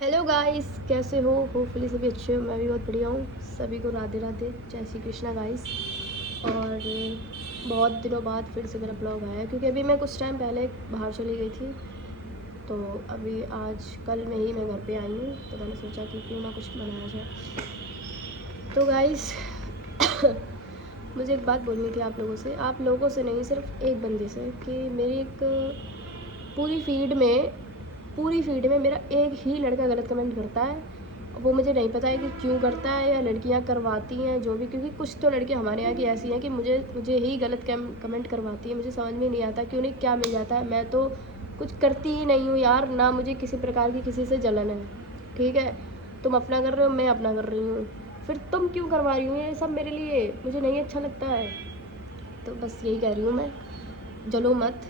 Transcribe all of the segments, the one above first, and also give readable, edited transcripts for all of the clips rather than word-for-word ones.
Hello guys, कैसे हो? Hopefully सभी अच्छे हो। मैं भी बहुत बढ़िया हूँ। सभी को राधे राधे, जय श्री कृष्णा गाइस। और बहुत दिनों बाद फिर से मेरा ब्लॉग आया क्योंकि अभी मैं कुछ टाइम पहले बाहर चली गई थी। तो अभी आज कल में ही मैं घर पे आई हूँ, तो मैंने सोचा कि क्यों ना कुछ बनाया जाए। तो गाइस मुझे एक बात बोलनी थी आप लोगों से नहीं, सिर्फ एक बंदे से, कि मेरी एक पूरी फीड में मेरा एक ही लड़का गलत कमेंट करता है। वो मुझे नहीं पता है कि क्यों करता है, या लड़कियां करवाती हैं जो भी, क्योंकि कुछ तो लड़कियां हमारे यहाँ की ऐसी हैं कि मुझे ही गलत कमेंट करवाती है। मुझे समझ में नहीं आता क्यों, नहीं क्या मिल जाता है। मैं तो कुछ करती ही नहीं हूँ यार, ना मुझे किसी प्रकार की किसी से जलन है। ठीक है, तुम अपना कर रहे हो, मैं अपना कर रही हूँ, फिर तुम क्यों करवा रही हो ये सब मेरे लिए? मुझे नहीं अच्छा लगता है। तो बस यही कह रही हूँ मैं, जलो मत।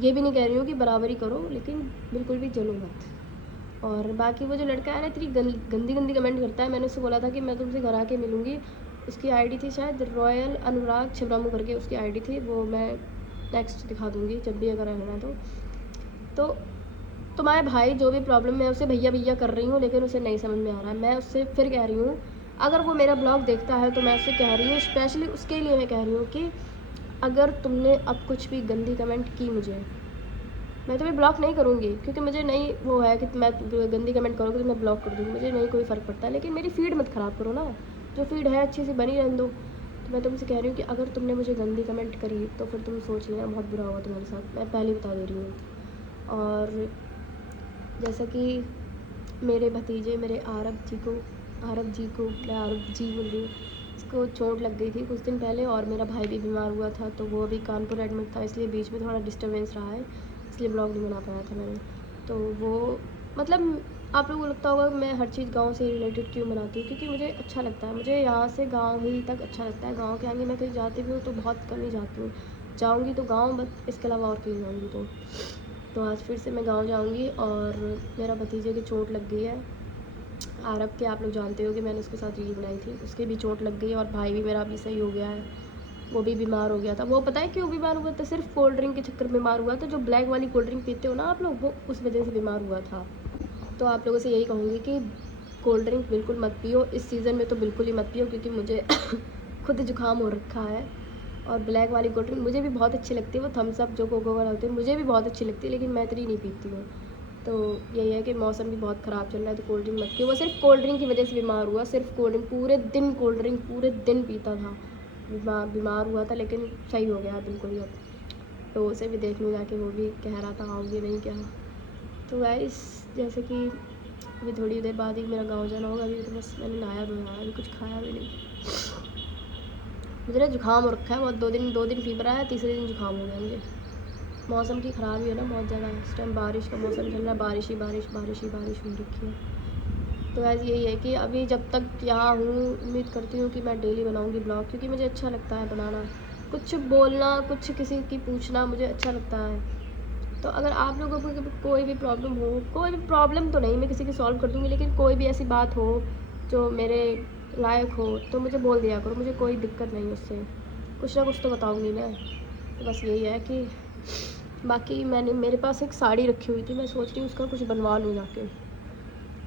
ये भी नहीं कह रही हूँ कि बराबरी करो, लेकिन बिल्कुल भी जलो मत। और बाकी वो जो लड़का है ना, इतनी गंदी गंदी कमेंट करता है। मैंने उससे बोला था कि मैं तुमसे घर आके मिलूँगी। उसकी आईडी थी शायद रॉयल अनुराग छिबरामू करके उसकी आईडी थी। वो मैं नेक्स्ट दिखा दूँगी जब भी अगर आना तो तुम्हारे भाई जो भी प्रॉब्लम मैं उसे भैया भैया कर रही हूँ, लेकिन उसे नहीं समझ में आ रहा है। मैं उससे फिर कह रही हूँ, अगर वो मेरा ब्लॉग देखता है तो मैं उससे कह रही हूँ, स्पेशली उसके लिए मैं कह रही हूँ कि अगर तुमने अब कुछ भी गंदी कमेंट की मुझे, मैं तुम्हें ब्लॉक नहीं करूँगी, क्योंकि मुझे नहीं वो है कि मैं गंदी कमेंट करोगे तो मैं ब्लॉक कर दूँगी। मुझे नहीं कोई फ़र्क पड़ता है, लेकिन मेरी फीड मत ख़राब करो ना। जो फीड है अच्छी सी बनी रहने दो। तो मैं तुमसे कह रही हूँ कि अगर तुमने मुझे गंदी कमेंट करी तो फिर तुम सोच लेना, बहुत बुरा होगा तुम्हारे साथ। मैं पहले बता दे रही हूँ। और जैसा कि मेरे भतीजे, मेरे आरब जी को मैं आरब जी बोल रही हूँ, उसको चोट लग गई थी कुछ दिन पहले, और मेरा भाई भी बीमार हुआ था, तो वो अभी कानपुर एडमिट था, इसलिए बीच में थोड़ा डिस्टर्बेंस रहा है, इसलिए ब्लॉग नहीं बना पाया था मैंने। तो वो मतलब आप लोगों को लगता होगा कि मैं हर चीज़ गाँव से रिलेटेड क्यों बनाती हूँ, क्योंकि मुझे अच्छा लगता है। मुझे यहाँ से गाँव ही तक अच्छा लगता है। गाँव के आगे मैं कहीं जाती भी हूँ तो बहुत कम ही जाती हूँ। जाऊँगी तो गाँव, बस इसके अलावा और कहीं जाऊँगी तो आज फिर से मैं गाँव जाऊँगी। और मेरा भतीजे की चोट लग गई है आरब के। आप लोग जानते हो कि मैंने उसके साथ रील बनाई थी, उसकी भी चोट लग गई, और भाई भी मेरा अभी सही हो गया है। वो भी बीमार हो गया था। वो पता है क्यों बीमार हुआ था? सिर्फ कोल्ड ड्रिंक के चक्कर में बीमार हुआ था। जो ब्लैक वाली कोल्ड ड्रिंक पीते हो ना आप लोग, वो उस वजह से बीमार हुआ था। तो आप लोगों से यही कहूँगी कि कोल्ड ड्रिंक बिल्कुल मत पियो इस सीज़न में, तो बिल्कुल ही मत पियो, क्योंकि मुझे खुद जुकाम हो रखा है। और ब्लैक वाली कोल्ड ड्रिंक मुझे भी बहुत अच्छी लगती है, वो थम्स अप जो कोको कोला होती है मुझे भी बहुत अच्छी लगती है, लेकिन मैं इतनी नहीं पीती हूँ। तो यही है कि मौसम भी बहुत ख़राब चल रहा है, तो कोल्ड ड्रिंक मत पियो। वो सिर्फ कोल्ड ड्रिंक की वजह से बीमार हुआ, सिर्फ कोल्ड ड्रिंक, पूरे दिन कोल्ड ड्रिंक पूरे दिन पीता था। बीमार हुआ था, लेकिन सही हो गया बिल्कुल ही अब। तो उसे भी देखने जाके वो भी कह रहा था आओगे नहीं क्या। तो गाइस, जैसे कि अभी थोड़ी देर बाद ही मेरा गाँव जाना होगा। अभी तो बस मैंने नहाया धोया, अभी कुछ खाया भी नहीं। मुझे ना जुकाम हो रखा है बहुत, 2 दिन फीवर आया, तीसरे दिन जुकाम हो गया मुझे। मौसम की ख़राबी है ना बहुत ज़्यादा। इस टाइम बारिश का मौसम चल रहा है, बारिश ही बारिश बारिश ही बारिश हो रखी है। तो ऐसे यही है कि अभी जब तक यहाँ हूँ, उम्मीद करती हूँ कि मैं डेली बनाऊँगी ब्लॉग, क्योंकि मुझे अच्छा लगता है बनाना, कुछ बोलना, कुछ किसी की पूछना मुझे अच्छा लगता है। तो अगर आप लोगों को कोई भी प्रॉब्लम हो, कोई भी प्रॉब्लम तो नहीं, मैं किसी की सॉल्व कर दूँगी, लेकिन कोई भी ऐसी बात हो जो मेरे लायक हो तो मुझे बोल दिया करो। मुझे कोई दिक्कत नहीं उससे, कुछ ना कुछ तो बताऊँगी मैं। तो बस यही है कि बाकी मैंने मेरे पास एक साड़ी रखी हुई थी, मैं सोच रही हूँ उसका कुछ बनवा लूँ जाके।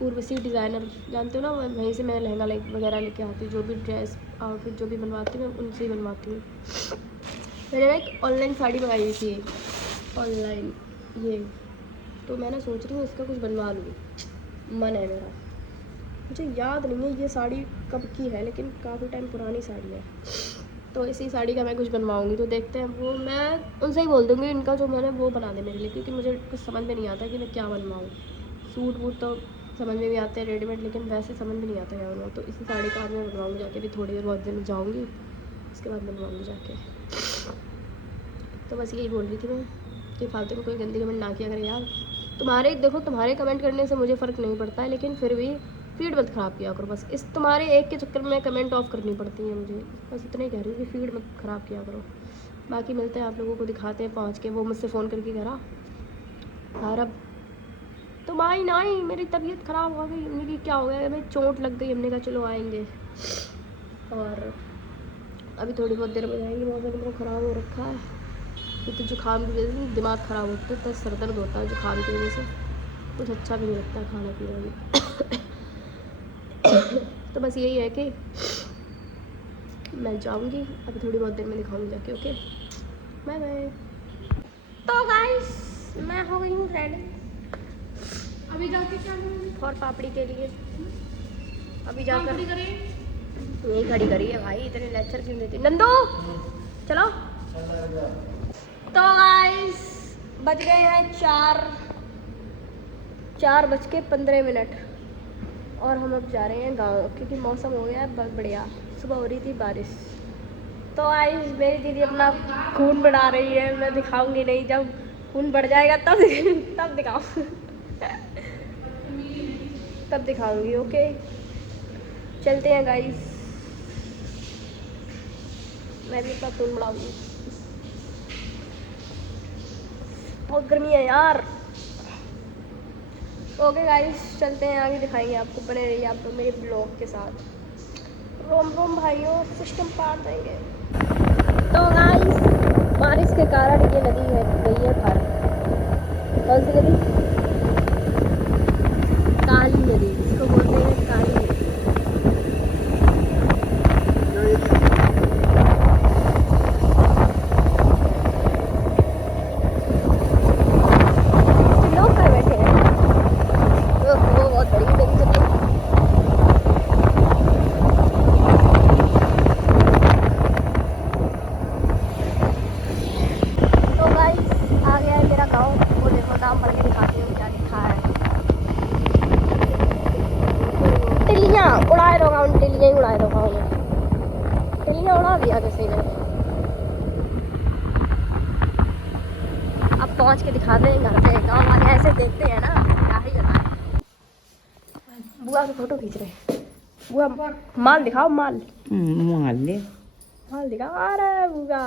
उर्वशी डिज़ाइनर जानते हो ना, वहीं से मैं लहंगा वगैरह लेके आती हूँ। जो भी ड्रेस आउटफिट जो भी बनवाती हूँ मैं उनसे ही बनवाती हूँ। मैंने ना एक ऑनलाइन साड़ी मंगाई हुई थी, ऑनलाइन ये, तो मैं ना सोच रही हूँ इसका कुछ बनवा लूँ, मन है मेरा। मुझे याद नहीं है ये साड़ी कब की है, लेकिन काफ़ी टाइम पुरानी साड़ी है। तो इसी साड़ी का मैं कुछ बनवाऊँगी, तो देखते हैं। वो मैं उनसे ही बोल दूँगी इनका जो मैंने वो बना दे मेरे लिए, क्योंकि मुझे कुछ समझ में नहीं आता कि मैं क्या बनवाऊँ। सूट वूट तो समझ में भी आते हैं रेडीमेड, लेकिन वैसे समझ में नहीं आता क्या बनवाऊँ। तो इसी साड़ी का आज मैं बनवाऊँगी जाके, भी थोड़ी देर बहुत देर में जाऊँगी, उसके बाद बनवाऊँगी जाके। तो बस यही बोल रही थी मैं कि फालतू में कोई गंदी कमेंट ना किया करे यार। तुम्हारे देखो, तुम्हारे कमेंट करने से मुझे फ़र्क नहीं पड़ता है, लेकिन फिर भी फीड मत ख़राब किया करो। बस इस तुम्हारे एक के चक्कर में कमेंट ऑफ करनी पड़ती है मुझे। बस इतना ही कह रही हूँ कि फीड मत ख़राब किया करो। बाकी मिलते हैं, आप लोगों को दिखाते हैं पहुँच के। वो मुझसे फ़ोन करके कह रहा, यार अब तुम आई ना आई, मेरी तबीयत ख़राब हो गई। मेरी क्या हो गया, मेरी चोट लग गई। हमने कहा चलो आएंगे, और अभी थोड़ी बहुत देर में जाएंगे। मौसम तो ख़राब हो रखा है, तो जुकाम की वजह से दिमाग ख़राब होता है, तो सर दर्द होता है जुकाम की वजह से। कुछ अच्छा भी नहीं लगता खाना पीना भी। तो बस यही है कि मैं जाऊंगी अभी थोड़ी बहुत देर में दिखाऊंगी जाके। Okay bye bye. तो गाइस मैं हो गई हूँ रेडी अभी जाके क्या करोगे? फॉर पापड़ी के लिए। अभी जाकर पापड़ी करें? यही खड़ी करी है भाई, इतने लेक्चर क्यों देती नंदू। चलो तो गाइस बज गए हैं 4:15 और हम अब जा रहे हैं गांव क्योंकि मौसम हो गया है बहुत बढ़िया। सुबह हो रही थी बारिश। तो गाइस मेरी दीदी अपना खून बढ़ा रही है, मैं दिखाऊंगी नहीं, जब खून बढ़ जाएगा तब तब दिखाऊँ तब दिखाऊंगी। ओके चलते हैं गाइस, मैं भी अपना खून बढ़ाऊंगी। बहुत गर्मी है यार। ओके गाइस चलते हैं, आगे दिखाएंगे आपको, बने रहिए आप लोग मेरे ब्लॉग के साथ। रोम रोम भाइयों, सिस्टम पार देंगे। तो गाइस बारिश के कारण ये नदी है गई है पार। कौन सी नदी? काली नदी, इसको बोलते हैं काली नदी। लोग कहाँ बैठे हैं? वो बहुत बड़ी नदी चल रही है। तो गाइस आ गया है मेरा गांव। वो देखो नाम पढ़ के दिखाती हूँ क्या लिखा है। टिल्लियाँ उड़ाए दो गाँव, टिल्लियाँ ही उड़ाए दो गाँव में। टिल्लियाँ उड़ा दिया किसी ने। अब पहुँच के दिखाते हैं घर पे, गाँव वाले ऐसे देखते हैं ना क्या ही बताएं। बुआ की फोटो खींच रहे हैं। बुआ माल दिखाओ, माल माल दिखाओ। अरे बुआ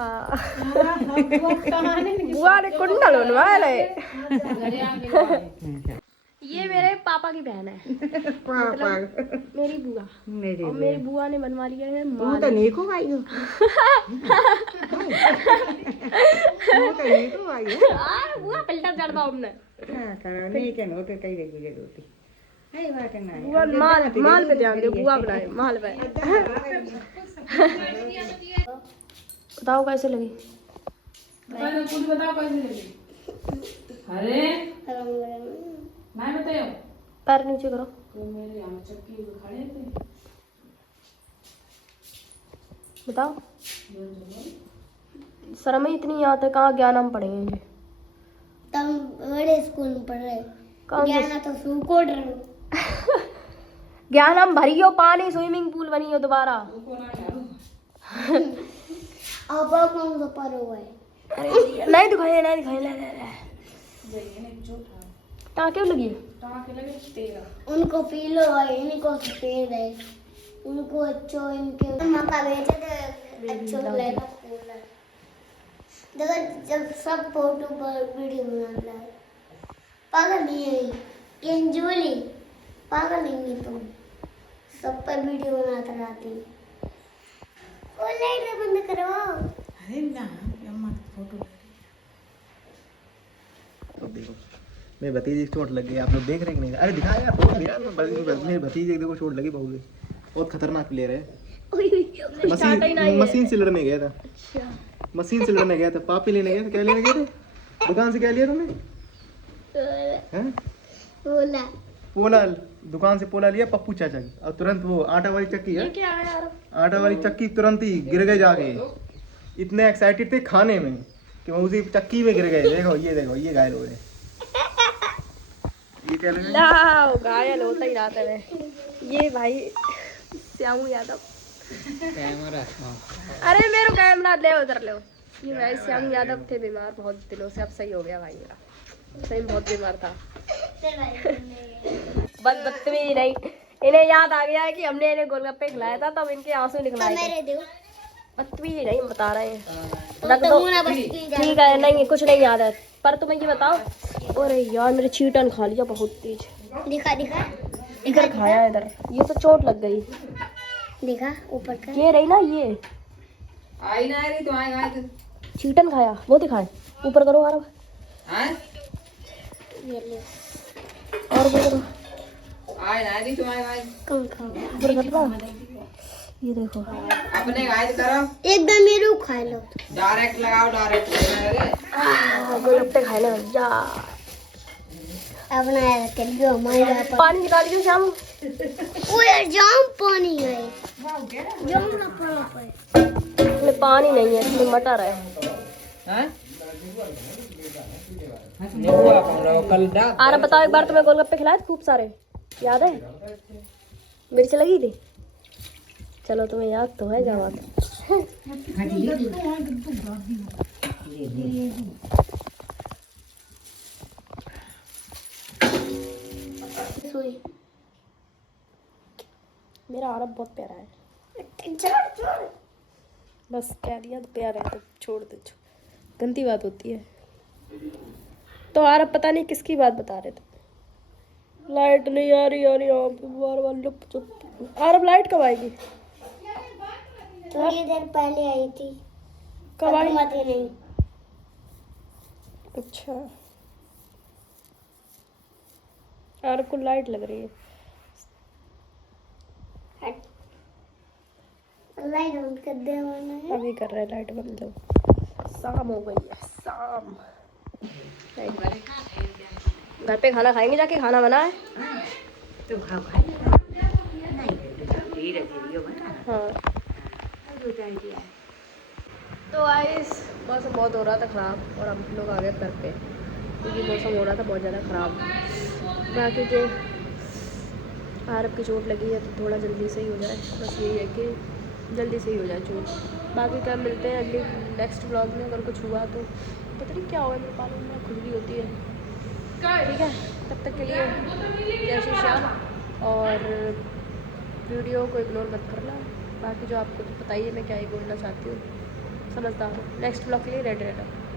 बुआ ने कुंडल बनवाए रहे। ये मेरे पापा की बहन है, मतलब मेरी बुआ। और मेरी बुआ ने बनवा लिया है माल। तो नहीं को भाई हो। बुआ फिल्टर चढ़ दो हमने। हाँ करो नहीं क्या नो तो कई रे गुजर होती है बात ना है। बुआ माल पे ध्यान दो, बुआ बनाए माल पे। बताओ कैसे लगी? बताओ कुछ बताओ कैसे लगी? अरे मैं बताओ पैर नीचे करो। तो मेरे यहाँ चक्की पे खड़े थे। बताओ शर्म ही इतनी आते है, कहाँ ज्ञान हम पढ़ेंगे। तब बड़े स्कूल में पढ़ रहे कौन से? ज्ञान तो सुकोट रहे ज्ञान हम भरियो पानी, स्विमिंग पूल बनियो दोबारा। अब कौन सा पर हुआ है? अरे नहीं दिखाइए, नहीं दिखाइए। ले कहाँ क्यों लगी? टाँके लगे 13। उनको पीलो है, इनको सफेद है, उनको अच्छो इनके माता भेजे थे अच्छो लेगा कूलर। देखो जब सब फोटो पर वीडियो बनाता है। पागल नहीं है ये अंजलि, पागल नहीं तुम, सब पर वीडियो बनाते रहती। वो लाइट बंद करवाओ। अरे ना अम्मा फोटो देखो मेरे भतीजे की चोट लग गई, आप लोग देख रहे हैं कि नहीं? अरे दिखाया यार फोटो यार, मेरे भतीजे की देखो चोट लगी बहुत खतरनाक प्लेयर है। मशीन से लड़ने गया था। अच्छा मशीन से लड़ने गया था, पापी लेने गया था। क्या लेने गए थे? दुकान से क्या लिया तुमने? हैं? बोला पोला, दुकान से पोला लिया पप्पू चाचा की, और तुरंत वो आटा वाली चक्की है, क्या है यार? आटा वाली चक्की तुरंत ही गिर गए जाके। इतने एक्साइटेड थे खाने में कि वो उसी चक्की में गिर गए। देखो ये घायल हो गए। ये क्या लगा? लाओ घायल होता ही रहता है। ये भाई श्यामू यादव। कैमरा अरे मेरे कैमरा ले उधर ले। ये भाई श्यामू यादव थे बीमार बहुत दिनों से, अब सही हो गया भाई मेरा। सही में बहुत बीमार था। बस बदतमीजी नहीं, इन्हें याद आ गया है कि हमने इन्हें गोलगप्पे खिलाया था तब इनके आंसू निकलाए थे। मेरे दो बदतमीजी नहीं, हम बता रहे हैं। रख तो दो मुना बस की जा। ठीक है, नहीं कुछ नहीं याद है। पर तुम्हें ये बताओ, अरे यार मेरे चीटन खा लिया बहुत तेज। दिखा दिखा इधर खाया इधर, ये तो चोट लग गई। दिखा ऊपर का। ये रही ना, ये आई ना रही तो आएगा तो चीटन खाया, वो दिखाए ऊपर करो आराम। हाँ ये ले और बोलो आए ना रही तुम आए कम खाओ बर्गर का ये देखो अपने गाइड करो एकदम मेरे को खा लो डायरेक्ट लगाओ डायरेक्ट गोलगप्पे खाने जा अपना रख दियो हमारे पानी निकाल के शाम ओ यार जाम पानी है जाम ना पड़ा पे इसमें पानी नहीं है इसमें मटर है हैं आरा बताओ एक बार तुम्हें गोलगप्पे खिलाए थे खूब सारे याद है मिर्च लगी थी चलो तुम्हें याद तो है जवाब सुई मेरा आरब बहुत प्यारा है छोड़ बस कह दिया तो प्यारा है तो छोड़ दे गंदी बात होती है तो आरब पता नहीं किसकी बात बता रहे थे लाइट नहीं आ रही यार यहाँ पे बार बार लुप चुप आरब लाइट कब आएगी थोड़ी देर पहले आई थी कब आई मत नहीं अच्छा आरब को लाइट लग रही है लाइट बंद कर दे वरना है अभी कर रहे लाइट बंद लो शाम हो गई है शाम घर पे खाना खाएंगे जाके खाना बना है तो खाओ नहीं धीरे धीरे बना हाँ तो आइस मौसम बहुत हो रहा था ख़राब और हम लोग आ गए घर पे क्योंकि मौसम हो रहा था बहुत ज़्यादा ख़राब बाकी के आरब की चोट लगी है तो थोड़ा जल्दी से ही हो जाए बस यही है कि जल्दी से ही हो जाए चोट बाकी क्या मिलते हैं अगली नेक्स्ट व्लॉग में अगर कुछ हुआ तो पता नहीं क्या होगा मेरे पानी में खुजली होती है ठीक है तब तक के लिए जय श्री श्याम और वीडियो को इग्नोर मत करना बाकी जो आपको तो पता ही है मैं क्या ही बोलना चाहती हूँ समझदार हूँ नेक्स्ट व्लॉग के लिए रेडी रहना